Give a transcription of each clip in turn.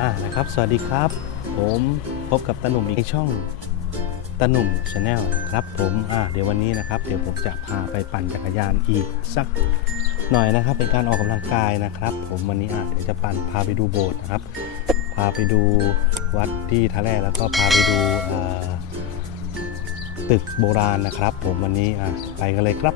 อ่านะครับสวัสดีครับ ผมพบกับตาหนุ่มอีกในช่องตาหนุ่มชาแนลครับผมอ่าเดี๋ยววันนี้นะครับ เดี๋ยวผมจะพาไปปั่นจักรยานอีกสักหน่อยนะครับ เป็นการออกกำลังกายนะครับ ผมวันนี้อ่าเดี๋ยวจะปั่นพาไปดูโบสถ์นะครับ พาไปดูวัดที่ท่าแร่แล้วก็พาไปดูตึกโบราณนะครับ ผมวันนี้อะไปกันเลยครับ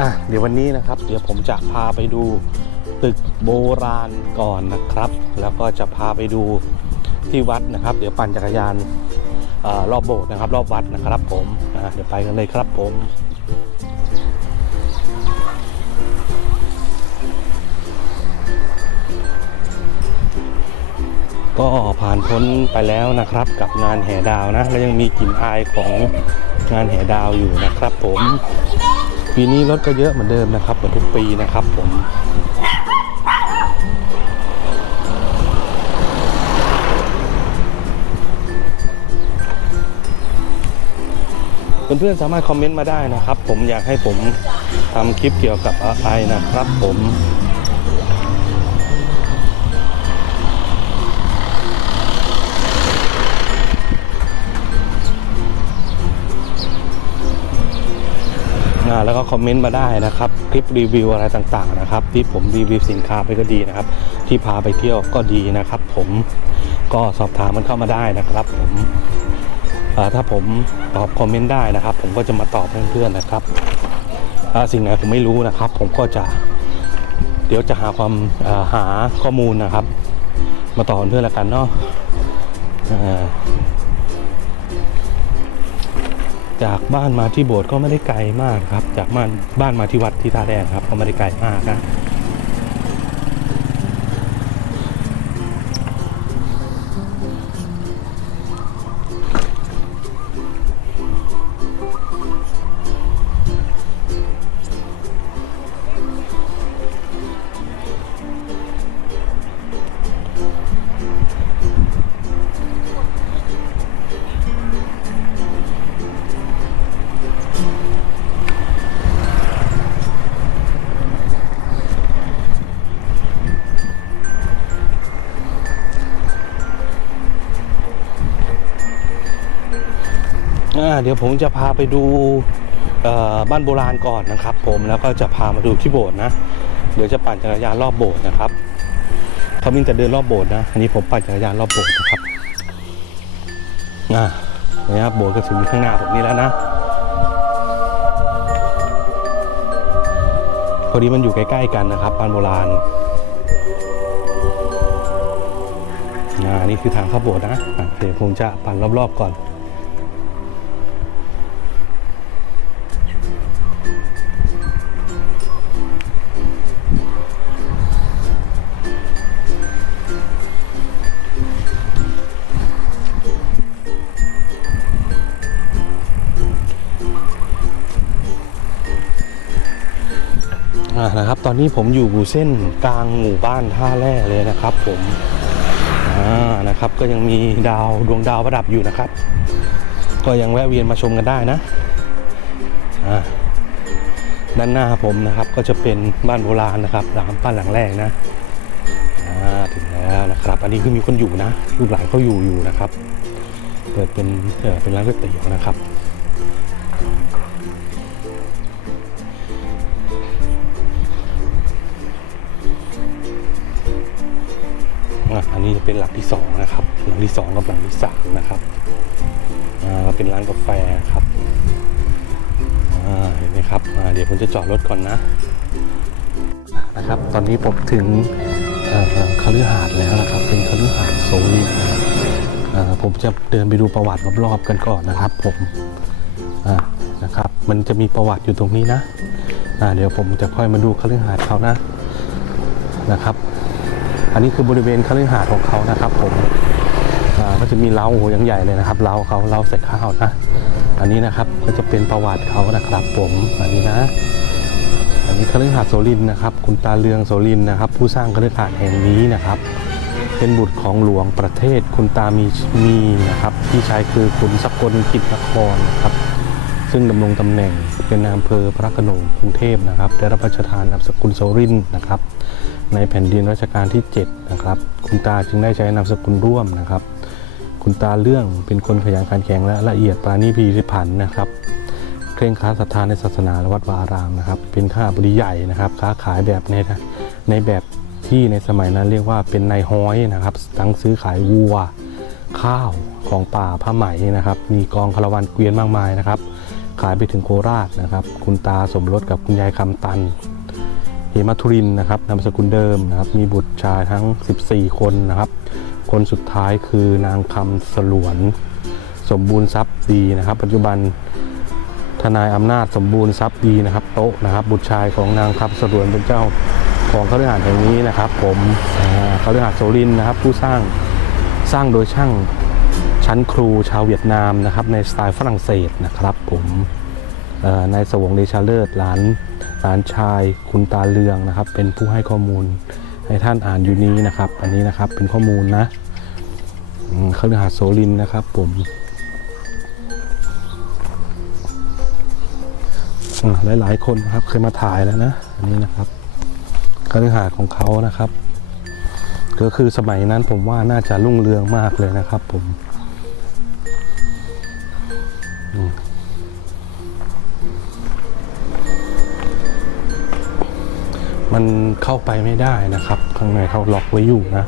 อะเดี๋ยววันนี้นะครับ เดี๋ยวผมจะพาไปดูตึกโบราณก่อนนะครับ แล้วก็จะพาไปดูที่วัดนะครับ เดี๋ยวปั่นจักรยานอรอบโบสถ์นะครับ รอบวัดนะครับ ผมอะเดี๋ยวไปกันเลยครับผมก็ผ่านพ้นไปแล้วนะครับกับงานแห่ดาวนะ แล้วยังมีกลิ่นอายของงานแห่ดาวอยู่นะครับผม ปีนี้รถก็เยอะเหมือนเดิมนะครับเหมือนทุกปีนะครับผมเพื่อนๆสามารถคอมเมนต์มาได้นะครับ ผมอยากให้ผมทำคลิปเกี่ยวกับอะไรนะครับผม อ่าแล้วก็คอมเมนต์มาได้นะครับ คลิปรีวิวอะไรต่างๆนะครับ ที่ผมรีวิวสินค้าไปก็ดีนะครับ ที่พาไปเที่ยวก็ดีนะครับ ผมก็สอบถามมันเข้ามาได้นะครับ ผมถ้าผมตอบคอมเมนต์ได้นะครับ ผมก็จะมาตอบเพื่อนๆนะครับถ้าสิ่งไหนผมไม่รู้นะครับ ผมก็จะ เดี๋ยวจะหาความาหาข้อมูลนะครับ มาตอบเพื่อนละกันเนาะ จากบ้านมาที่โบสถ์ก็ไม่ได้ไกลมากครับ จากบ้านบ้านมาที่วัดที่ท่าแดงครับ ก็ไม่ได้ไกลมากนะ เดี๋ยวผมจะพาไปดูบ้านโบราณก่อนนะครับ ผมแล้วก็จะพามาดูที่โบสถ์นะ เดี๋ยวจะปั่นจักรยานรอบโบสถ์นะครับเขามินจะเดินรอบโบสถ์นะอันนี้ผมปั่นจักรยานรอบโบสถ์นะครับอ่าเนี่ยครับโบสถ์ก็ถึงข้างหน้าผมนี่แล้วนะพอดีมันอยู่ใกล้ๆกันนะครับบ้านโบราณอ่านี่คือทางเข้าโบสถ์นะอะเดี๋ยวผมจะปั่นรอบๆก่อน ตอนนี้ผมอยู่เส้นกลางหมู่บ้านท่าแร่เลยนะครับ ผมอ่านะครับ ก็ยังมีดาวดวงดาวประดับอยู่นะครับ ก็ยังแวะเวียนมาชมกันได้นะอ่าด้านหน้าผมนะครับก็จะเป็นบ้านโบราณนะครับหลังบ้านหลังแรกนะอ่าถึงแล้วนะครับ อันนี้คือมีคนอยู่นะ ลูกหลานเขาอยู่อยู่นะครับ เปิดเป็นเออเป็นร้านก๋วยเตี๋ยวนะครับ เป็นหลังที่สองนะครับหลังที่สองกับหลังที่สามนะครับอ่าเป็นร้านกาแฟครับอ่าเห็นไหมครับเดี๋ยวผมจะจอดรถก่อนนะนะครับ ตอนนี้ผมถึงเอ่อคฤหาสน์แล้วนะครับ เป็นคฤหาสน์โซลีอ่าผมจะเดินไปดูประวัติรอบๆกันก่อนนะครับ ผมอ่านะครับ มันจะมีประวัติอยู่ตรงนี้นะอ่าเดี๋ยวผมจะค่อยมาดูคฤหาสน์เขานะนะครับ อันนี้คือบริเวณคฤหาสน์ของเขานะครับผมก็จะมีเล้าโอ้ยังใหญ่เลยนะครับเล้าเขาเล้าใส่ข้าวนะอันนี้นะครับก็จะเป็นประวัติเขานะครับผมอันนี้นะ อันนี่คฤหาสน์โสรินนะครับ คุณตาเลืองโสรินนะครับ ผู้สร้างคฤหาสน์แห่งนี้นะครับ เป็นบุตรของหลวงประเทศคุณตามีมีนะครับพี่ชายคือคุณสกลกิจนครนะครับ ซึ่งดำรงตำแหน่งเป็นนายอำเภอพระโขนงกรุงเทพนะครับ ได้รับพระราชทานนามสกุลโสรินนะครับ ในแผ่นดินรัชกาลที่ 7 นะครับ คุณตาจึงได้ใช้นามสกุลร่วมนะครับ คุณตาเรื่องเป็นคนขยันขันแข็งและละเอียดปราณีพิพิพันธ์นะครับเคร่งครัดศรัทธาในศาสนาและวัดวาอารามนะครับ เป็นข้าบดีใหญ่นะครับ ค้าขายแบบในในแบบที่ในสมัยนั้นเรียกว่าเป็นนายฮ้อยนะครับ ทั้งซื้อขายวัว ข้าวของป่าผ้าไหมนะครับ มีกองคารวานเกวียนมากมายนะครับ ขายไปถึงโคราชนะครับ คุณตาสมรสกับคุณยายคำตัน เหมัทุรินนะครับนามสกุลเดิมนะครับ มีบุตรชายทั้ง 14 คนนะครับ คนสุดท้ายคือนางคำสลวน สมบูรณ์ทรัพย์ดีนะครับ ปัจจุบันทนายอำนาจสมบูรณ์ทรัพย์ดีนะครับ โต๊ะนะครับ บุตรชายของนางคำสลวนเป็นเจ้าของเคฤหาสน์แห่งนี้นะครับ ผมอ่าคฤหาสน์โสรินนะครับ ผู้สร้างสร้างโดยช่างชั้นครูชาวเวียดนามนะครับ ในสไตล์ฝรั่งเศสนะครับ ผม นายสวงเดชาเลิศหลานหลานชายคุณตาเลืองนะครับ เป็นผู้ให้ข้อมูลให้ท่านอ่านอยู่นี้นะครับ อันนี้นะครับเป็นข้อมูลนะอืมคฤหาโสรินนะครับผมอ่ายหลายคนนะครับเคยมาถ่ายแล้วนะ อันนี้นะครับเคฤหาของเขานะครับ ก็คือสมัยนั้นผมว่าน่าจะรุ่งเรืองมากเลยนะครับผม มันเข้าไปไม่ได้นะครับ ข้างในเขาล็อกไว้อยู่นะ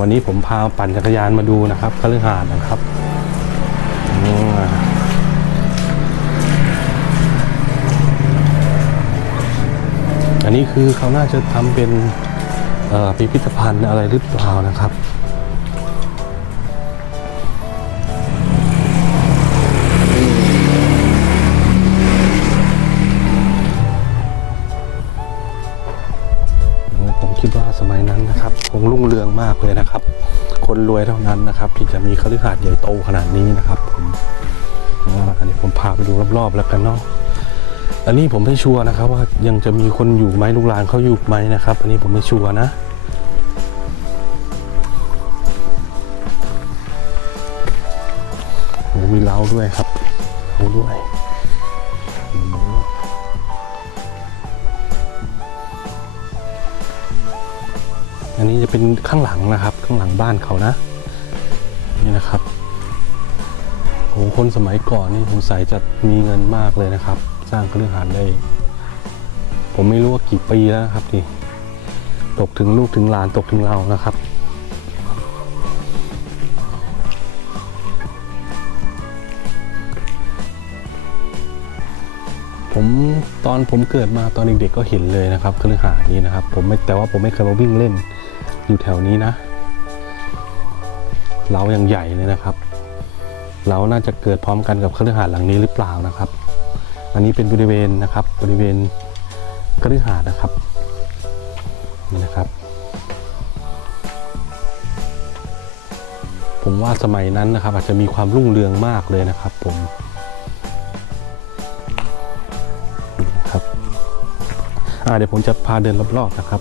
วันนี้ผมพาปั่นจักรยานมาดูนะครับคฤหาสน์นะครับอันนี้คือเขาน่าจะทำเป็นพิพิธภัณฑ์อะไรหรือเปล่านะครับ เลยนะครับ คนรวยเท่านั้นนะครับ ที่จะมีคฤหาสน์ใหญ่โตขนาดนี้นะครับ ผมอันนี้ผมพาไปดูรอบๆแล้วกันเนาะอันนี้ผมไม่ชัวร์นะครับ ว่ายังจะมีคนอยู่ไหมลูกหลานเขาอยู่ไหมนะครับ อันนี้ผมไม่ชัวร์นะโอ้มีเล้าด้วยครับเล้าด้วย อันนี้จะเป็นข้างหลังนะครับ ข้างหลังบ้านเขานะ นี่นะครับโอ้คนสมัยก่อนนี่สงสัยจะมีเงินมากเลยนะครับ สร้างเครื่องหาสน์ได้ ผมไม่รู้ว่ากี่ปีแล้วครับนี่ตกถึงลูกถึงหลานตกถึงเรานะครับผมตอนผมเกิดมาตอนเด็กๆก็เห็นเลยนะครับเครื่องหาน์นี้นะครับ ผมไม่แต่ว่าผมไม่เคยมาวิ่งเล่น อยู่แถวนี้นะเล้ายังใหญ่เลยนะครับเราน่าจะเกิดพร้อมกันกับครือหาสน์หลังนี้หรือเปล่านะครับ อันนี้เป็นบริเวณนะครับ บริเวณครือหาสน์นะครับนี่นะครับ ผมว่าสมัยนั้นนะครับ อาจจะมีความรุ่งเรืองมากเลยนะครับ ผมนะครับเดี๋ยวผมจะพาเดินรอบๆนะครับ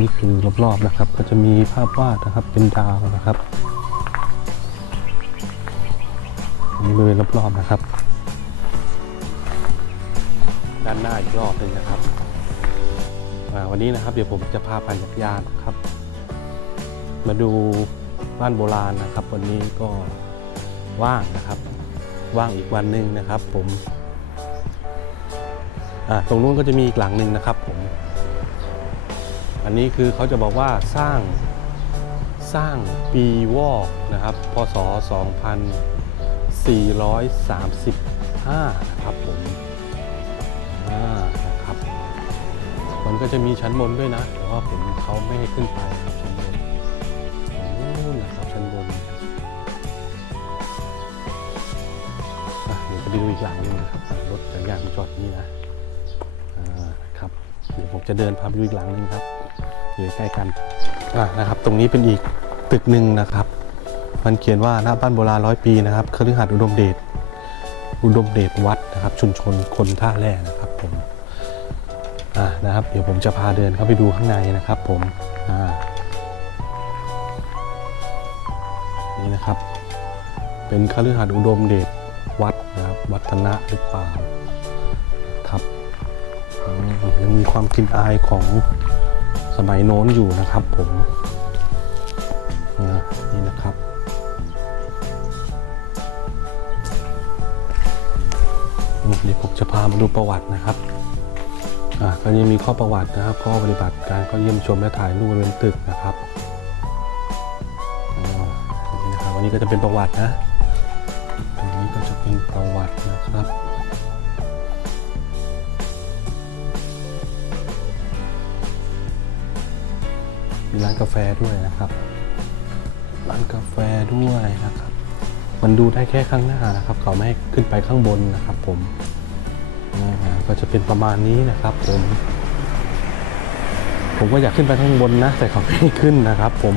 นี่คือรอบๆนะครับ ก็จะมีภาพวาดนะครับเป็นดาวนะครับอันนี่บริเวณรอบๆนะครับ ด้านหน้าอีกรอบหนึ่งนะครับอ่าวันนี้นะครับเดี๋ยวผมจะพาปั่นจักรยานครับ มาดูบ้านโบราณนะครับ วันนี้ก็ว่างนะครับ ว่างอีกวันหนึ่งนะครับ ผมอ่าตรงนู้นก็จะมีอีกหลังหนึ่งนะครับ ผม อันนี้คือเขาจะบอกว่าสร้างสร้างปีวอกนะครับ พศ 2435 นะครับผมอ่านะครับ มันก็จะมีชั้นบนด้วยนะ แต่ว่าผมเขาไม่ให้ขึ้นไปครับชั้นบนนู่นนะครับชั้นบนเดี๋ยวจะไปดูอีกหลังหนึงนะครับ รถจักรยานจอดนี่นะอ่าครับ เดี๋ยวผมจะเดินพาไปดูอีกหลังหนึงครับ อยู่ใกล้กันอ่านะครับ ตรงนี้เป็นอีกตึกหนึ่งนะครับ มันเขียนว่าหน้าบ้านโบราณร้อยปีนะครับคฤหาสน์อุดมเดชอุดมเดชวัดนะครับ ชุมชนคนท่าแร่นะครับผมอ่านะครับ เดี๋ยวผมจะพาเดินเข้าไปดูข้างในนะครับ ผมอ่านี่นะครับ เป็นคฤหาสน์อุดมเดชวัดนะครับวัฒนะหรือเปล่าครับยังมีความกลินอายของ สมัยโน้นอยู่นะครับผมอ่านี่นะครับ เดี๋ยวผมจะพามาดูประวัตินะครับอ่าก็ยังมีข้อประวัตินะครับข้อปฏิบัติการเข้าเยี่ยมชมและถ่ายรูปบริเวณตึกนะครับอ่านี่นะครับวันนี้ก็จะเป็นประวัตินะตรงนี้ก็จะเป็นประวัตินะครับ มีร้านกาแฟด้วยนะครับ ร้านกาแฟด้วยนะครับ มันดูได้แค่ข้างหน้านะครับเขาไม่ให้ขึ้นไปข้างบนนะครับผมอ่าก็จะเป็นประมาณนี้นะครับผม ผมก็อยากขึ้นไปข้างบนนะ แต่เขาไม่ให้ขึ้นนะครับ ผม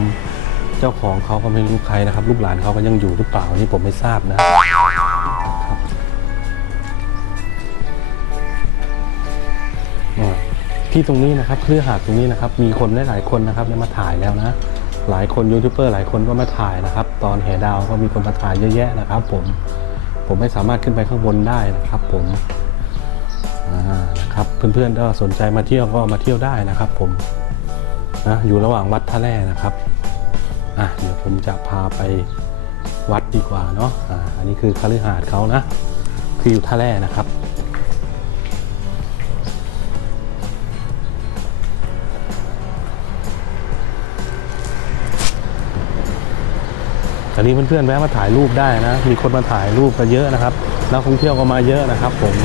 เจ้าของเขาก็ไม่รู้ใครนะครับ ลูกหลานเขาก็ยังอยู่หรือเปล่านี่ผมไม่ทราบนะ ที่ตรงนี้นะครับเครือหาดตรงนี้นะครับมีคนหลายๆคนนะครับได้มาถ่ายแล้วนะ หลายคนยูทูบเบอร์หลายคนก็มาถ่ายนะครับ ตอนแห่ดาวก็มีคนมาถ่ายเยอะแยะนะครับ ผมผมไม่สามารถขึ้นไปข้างบนได้นะครับ ผมนะครับเพื่อนๆก็สนใจมาเที่ยวก็มาเที่ยวได้นะครับ ผมนะอยู่ระหว่างวัดท่าแร่นะครับอะเดี๋ยวผมจะพาไปวัดดีกว่าเนาะอ่าอันนี้คือคฤหาสน์เขานะ คืออยู่ท่าแร่นะครับ อันนี้เพื่อนๆแวะมาถ่ายรูปได้นะ มีคนมาถ่ายรูปกันเยอะนะครับ นักท่องเที่ยวก็มาเยอะนะครับ ผม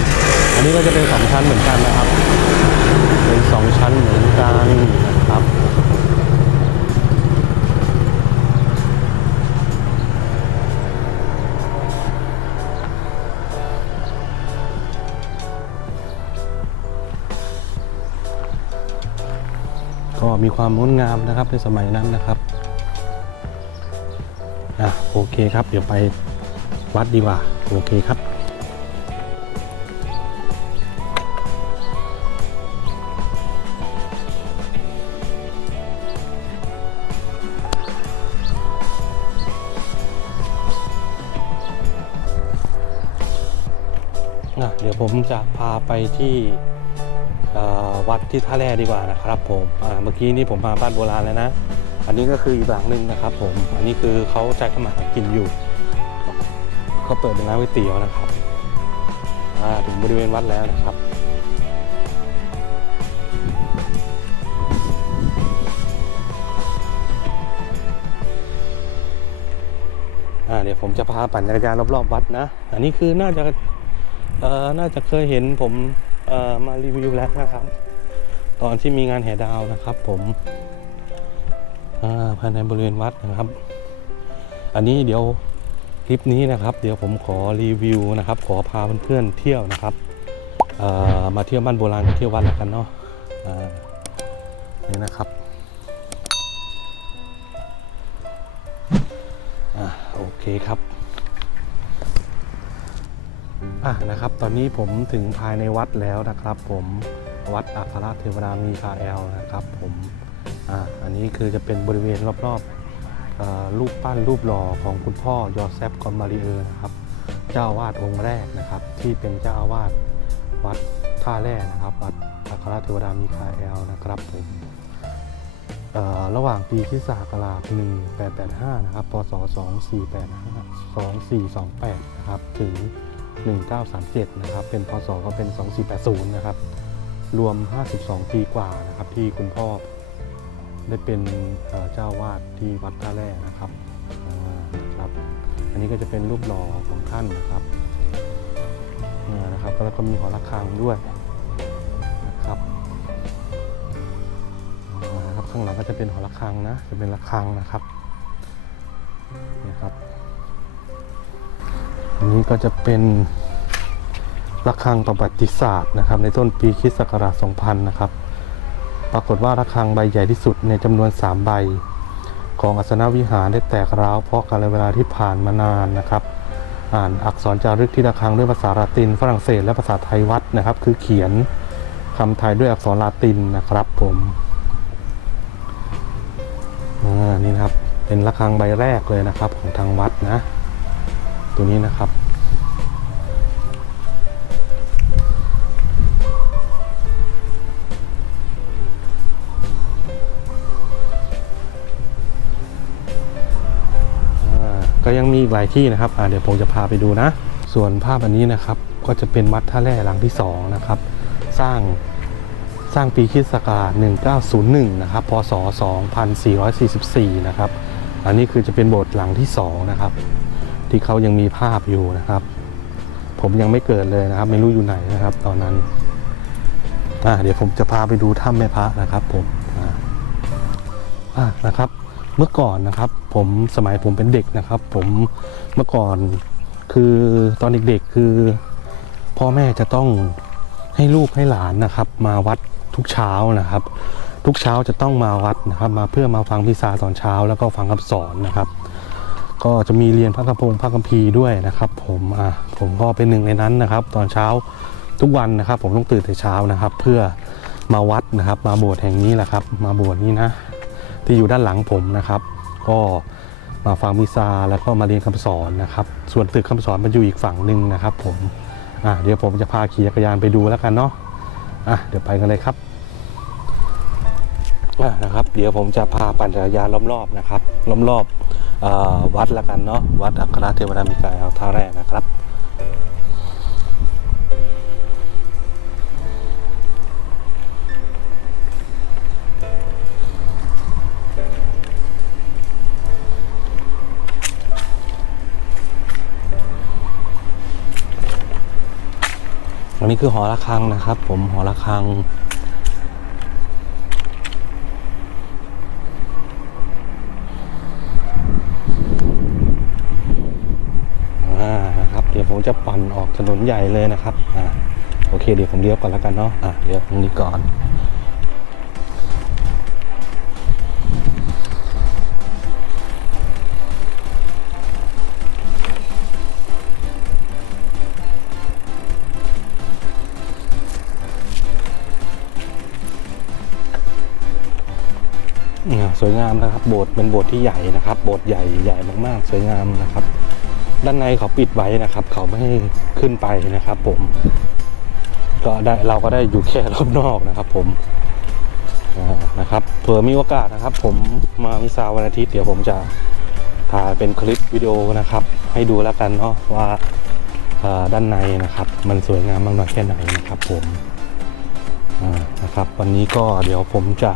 อันนี้ก็จะเป็นสองชั้นเหมือนกันนะครับ เป็นสองชั้นเหมือนกันนะครับก็มีความงดงามนะครับในสมัยนั้นนะครับ เคครับ เดี๋ยวไปวัดดีกว่า โอเคครับอะเดี๋ยวผมจะพาไปที่วัดที่ท่าแร่ดีกว่านะครับผมเมื่อกี้นี่ผมมาบ้านโบราณแล้วนะ นนี้ก็คืออีกหลังหนึ่งนะครับ ผม อันนี้คือเขาใช้ทำมาหากินอยู่เขาเปิดเป็นร้านก๋วยเตี๋ยวนะครับถึงบริเวณวัดแล้วนะครับเดี๋ยวผมจะพาปั่นจักรยานรอบๆวัดนะ อันนี้คือน่าจะน่าจะเคยเห็นผมมารีวิวแล้วนะครับ ตอนที่มีงานแห่ดาวนะครับ ผม ภายในบริเวณวัดนะครับ อันนี้เดี๋ยวคลิปนี้นะครับ เดี๋ยวผมขอรีวิวนะครับ ขอพาเพื่อนๆเที่ยวนะครับมาเที่ยวบ้านโบราณเที่ยววัดแล้วกันเนาะนี่นะครับอโอเคครับอะนะครับ ตอนนี้ผมถึงภายในวัดแล้วนะครับ ผมวัดอัครเทวรามีคาแอลนะครับ ผม อ่าอันนี้คือจะเป็นบริเวณรอบๆเอ่อรูปปั้นรูปหล่อของคุณพ่อยอเซฟกอนมาริเออร์นะครับ เจ้าอาวาสองค์แรกนะครับ ที่เป็นเจ้าอาวาสวัดท่าแร่นะครับวัดอัครเทวดามิคาเอลนะครับผมระหว่างปีคริสตศักราช1885 นะครับ พศ 2485 2428 นะครับ ถึง 1937 นะครับ เป็น พศ ก็เป็น 2480 นะครับ รวม 52 ปีกว่า นะครับ ที่คุณพ่อ ได้เป็นเจ้าวาดที่วัดท่าแร่นะครับครับ อันนี้ก็จะเป็นรูปหล่อของท่านนะครับนะครับแล้วก็มีหอระฆังด้วยนะครับนะครับข้างหลังก็จะเป็นหอระฆังนะจะเป็นระฆังนะครับนี่ครับอันนี้ก็จะเป็นระฆังประวัติศาสตร์นะครับ ในต้นปีคริสต์ศักราช 2000 นะครับ ปรากฏว่าระฆังใบใหญ่ที่สุดในจำนวน 3 ใบ ของอัสนวิหารได้แตกร้าวเพราะกาลเวลาที่ผ่านมานานนะครับ อ่านอักษรจารึกที่ระฆังด้วยภาษาลาตินฝรั่งเศสและภาษาไทยวัดนะครับ คือเขียนคำไทยด้วยอักษรลาตินนะครับผมนี่นะครับเป็นระฆังใบแรกเลยนะครับของทางวัดนะ ตัวนี้นะครับ ยังมีอีกหลายที่นะครับเดี๋ยวผมจะพาไปดูนะ ส่วนภาพอันนี้นะครับก็จะเป็นวัดท่าแร่หลังที่2นะครับสร้างสร้างปีคริสต์ศักราช1901นะครับพศ 2444 นะครับ อันนี้คือจะเป็นโบสถ์หลังที่2นะครับที่เขายังมีภาพอยู่นะครับ ผมยังไม่เกิดเลยนะครับ ไม่รู้อยู่ไหนนะครับ ตอนนั้นเดี๋ยวผมจะพาไปดูถ้ำแม่พระนะครับผมนะครับ เมื่อก่อนนะครับ ผมสมัยผมเป็นเด็กนะครับ ผมเมื่อก่อนคือตอนเด็กๆคือ พ่อแม่จะต้องให้ลูกให้หลานนะครับ มาวัดทุกเช้านะครับ ทุกเช้าจะต้องมาวัดนะครับ มาเพื่อมาฟังพิซาตอนเช้า แล้วก็ฟังคำสอนนะครับ ก็จะมีเรียนพระคัมภีร์พระคัมภีร์ด้วยนะครับ ผมอะผมก็เป็นหนึ่งในนั้นนะครับ ตอนเช้าทุกวันนะครับ ผมต้องตื่นแต่เช้านะครับ เพื่อมาวัดนะครับ มาโบสถ์แห่งนี้แหละครับ มาโบสถ์นี้นะ ที่อยู่ด้านหลังผมนะครับ ก็มาฟังมิซาแล้วก็มาเรียนคำสอนนะครับ ส่วนตึกคำสอนมันอยู่อีกฝั่งหนึ่งนะครับผมอะเดี๋ยวผมจะพาขี่จักรยานไปดูแล้วกันเนาะอะเดี๋ยวไปกันเลยครับะนะครับ เดี๋ยวผมจะพาปั่นจักรยานล้อมรอบนะครับล้อมรอบอวัดแล้วกันเนาะวัดอัครเทวดามิกายเอาท่าแรกนะครับ นี้คือหอระฆังนะครับ ผมหอระฆัง อ่านะครับ เดี๋ยวผมจะปั่นออกถนนใหญ่เลยนะครับ อ่า โอเค เดี๋ยวผมเลี้ยวก่อนแล้วกันเนาะ อะเลี้ยวตรงนี้ก่อน วยงามนะครับ โบสถ์เป็นโบสถ์ที่ใหญ่นะครับ โบสถ์ใหญ่ใหญ่มากๆ สวยงามนะครับ ด้านในเขาปิดไว้นะครับ เขาไม่ให้ขึ้นไปนะครับ ผม ก็ได้เราก็ได้อยู่แค่รอบนอกนะครับ ผมนะครับเผื่อมีโอกาสนะครับ ผมมามิซาวันอาทิตย์เดี๋ยวผมจะถ่ายเป็นคลิปวิดีโอนะครับ ให้ดูแล้วกันเนาะว่าด้านในนะครับ มันสวยงามมากน้อยแค่ไหนนะครับ ผมนะครับ วันนี้ก็เดี๋ยวผมจะ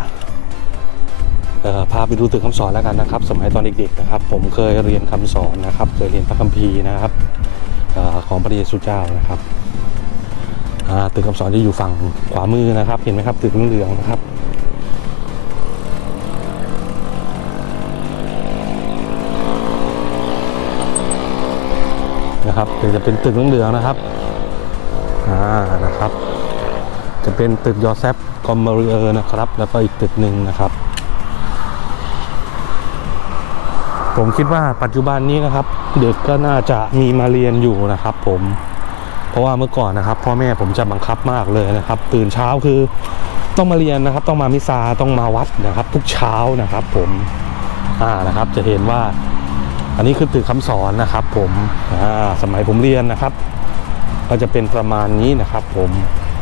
พาไปดูตึกคำสอนแล้วกันนะครับ สมัยตอนเด็กๆนะครับ ผมเคยเรียนคำสอนนะครับ เคยเรียนพระคัมภีร์นะครับอของพระเยซูเจ้านะครับตึกคำสอนจะอยู่ฝั่งขวามือนะครับ เห็นไหมครับตึกเหลืองๆนะครับนะครับจะเป็นตึกเหลืองๆนะครับอ่านะครับ จะเป็นตึกยอแซฟคอมเมอร์เออร์นะครับ แล้วก็อีกตึกหนึ่งนะครับ ผมคิดว่าปัจจุบันนี้นะครับ เด็กก็น่าจะมีมาเรียนอยู่นะครับ ผมเพราะว่าเมื่อก่อนนะครับ พ่อแม่ผมจะบังคับมากเลยนะครับ ตื่นเช้าคือต้องมาเรียนนะครับ ต้องมามิซาต้องมาวัดนะครับ ทุกเช้านะครับ ผมอ่านะครับ จะเห็นว่า อันนี้คือตึกคำสอนนะครับ ผมอ่าสมัยผมเรียนนะครับ ก็จะเป็นประมาณนี้นะครับ ผม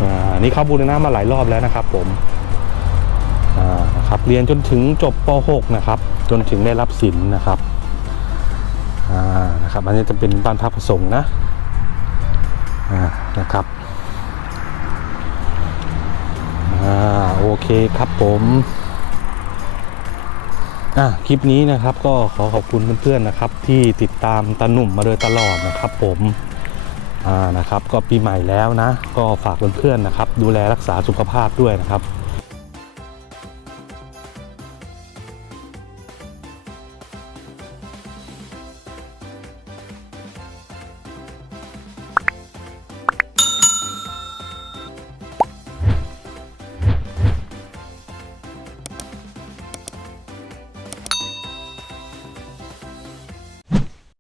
อ่านี่เข้าบูรณะมาหลายรอบแล้วนะครับ ผม นะครับเรียนจนถึงจบป .6 นะครับจนถึงได้รับศิลป์นะครับอ่านะครับอันนี้จะเป็นบ้านพักประสงค์นะอ่านะครับอ่าโอเคครับผมอะคลิปนี้นะครับก็ขอขอบคุณเพื่อนๆนะครับ ที่ติดตามตาหนุ่มมาโดยตลอดนะครับ ผมอ่านะครับก็ปีใหม่แล้วนะ ก็ฝากเพื่อนๆนะครับ ดูแลรักษาสุขภาพด้วยนะครับ